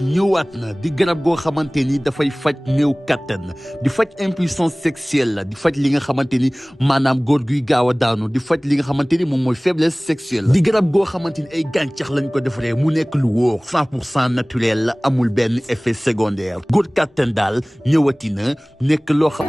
ñëwaat na di garab goo xamante ni dafay faj néew kattan di faj impuissance sexuelle di faj li nga xamante ni maanaam góor guy gaaw a daanu di faj li nga xamante ni moom mooy faiblesse sexuelle di garab goo xamante ni ay gàncax lañ ko defaree mu nekk lu wóor 100% naturel la amul benn effet secondaire góor kattan daal ñëwati na nekk loo xam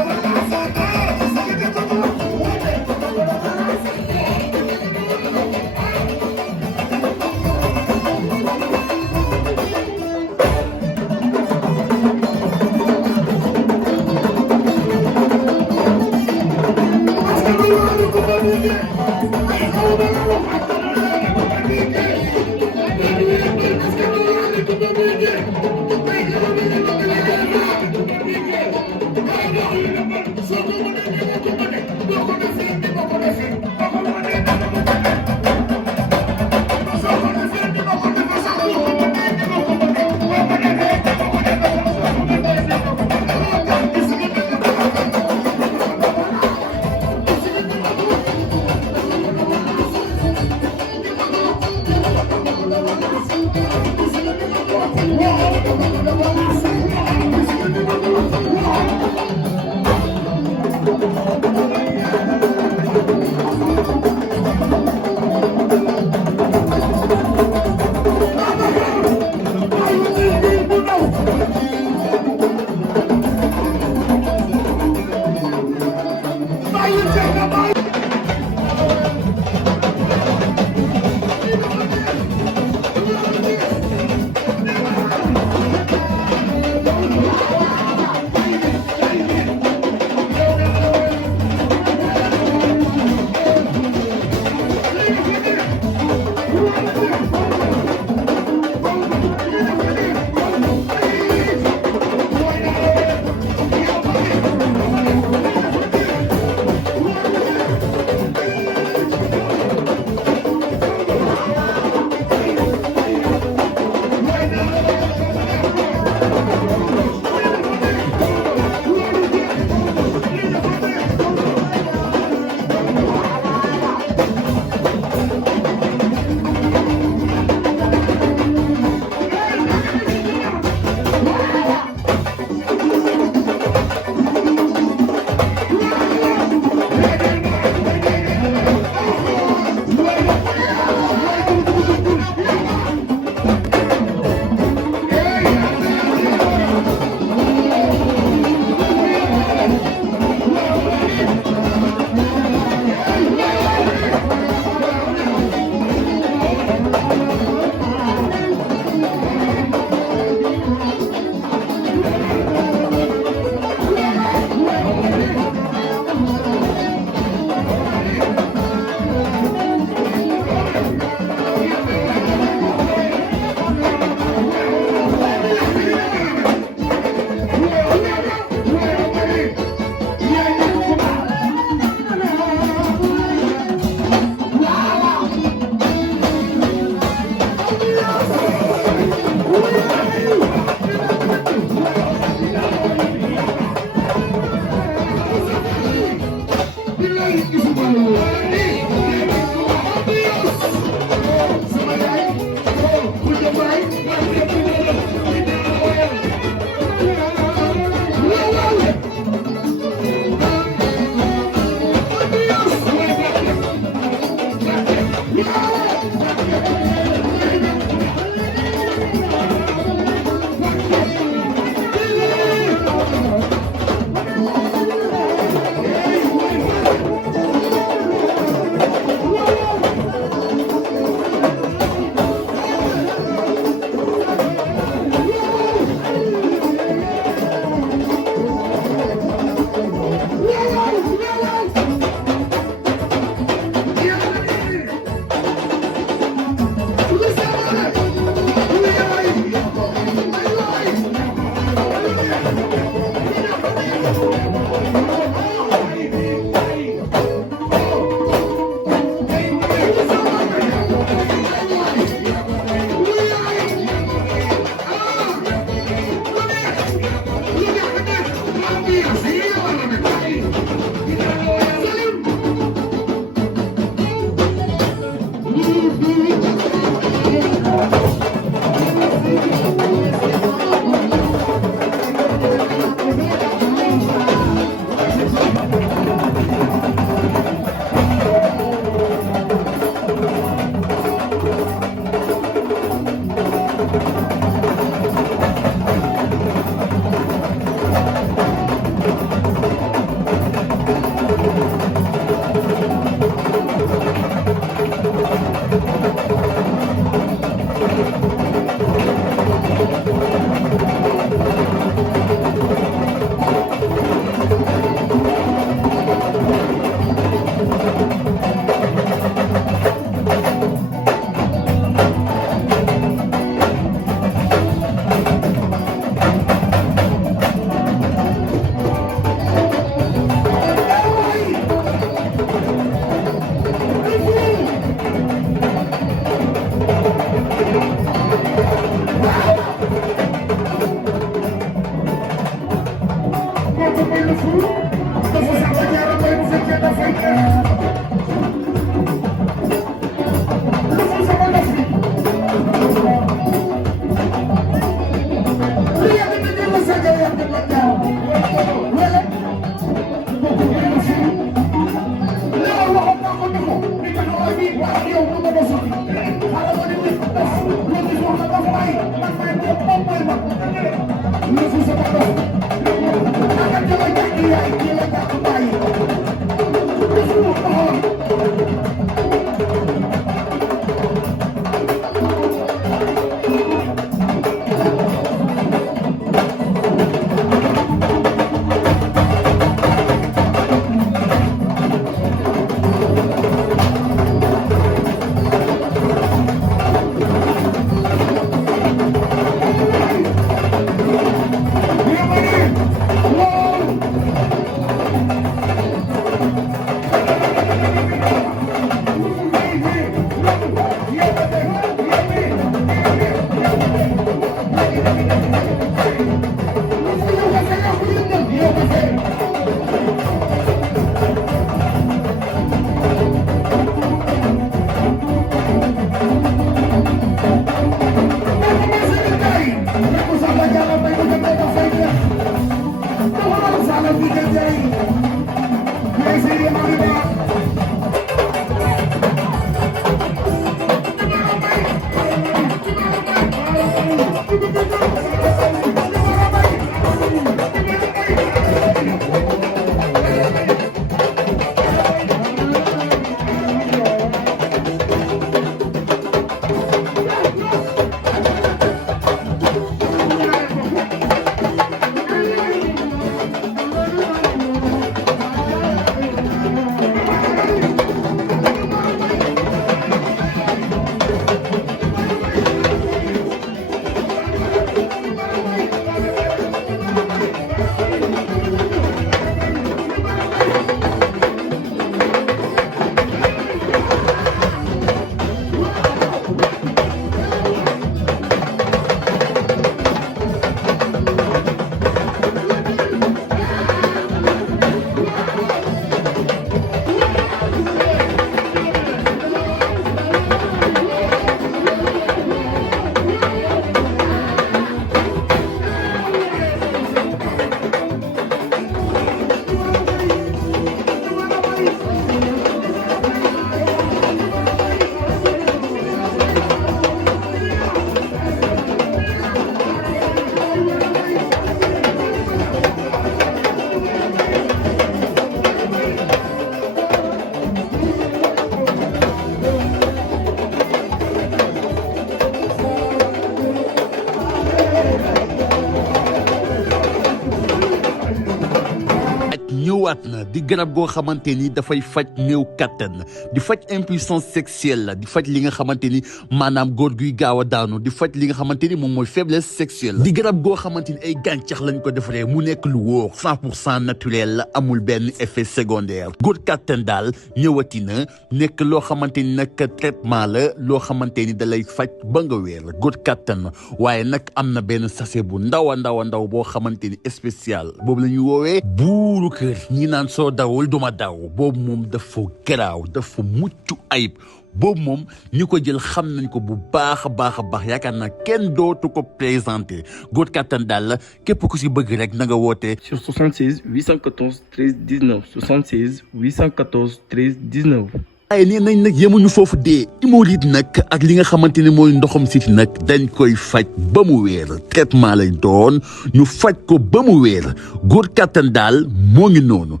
ñëwaat na di garab goo xamante ni dafay faj néew kattan di faj impuissance sexuelle di faj li nga xamante ni maanaam góor guy gaaw a daanu di faj li nga xamante ni moom mooy faiblesse sexuelle di garab goo xamante ni ay gàncax lañ ko defaree mu nekk lu wóor 100% naturel la amul benn effet secondaire góor kattan daal ñëwati na nekk loo xamante ni nag traitement la loo xamante ni da lay faj ba nga wér góor kattan waaye nag am na benn sachet bu ndaw a ndaw boo xamante ni spécial boobu la ñuy woowee buuru kër ñi naan soo dawul duma daw boobu moom dafa garaaw dafa mucc ayib boobu moom ñi ko jël xam nañ ko bu baax a baax yaakaar naa kenn dootu ko présenté góor kattan daal la képp ku si bëgg rek na nga woote sur 76 814 13 19 76 814 13 19. waaye nee nañ nag yemuñu foofu dee hémorroïde nag ak li nga xamante ne mooy ndoxam siti nag dañ koy faj ba mu wéer traitement lay doon ñu faj ko ba mu wéer góor kattan daal moo ngi noonu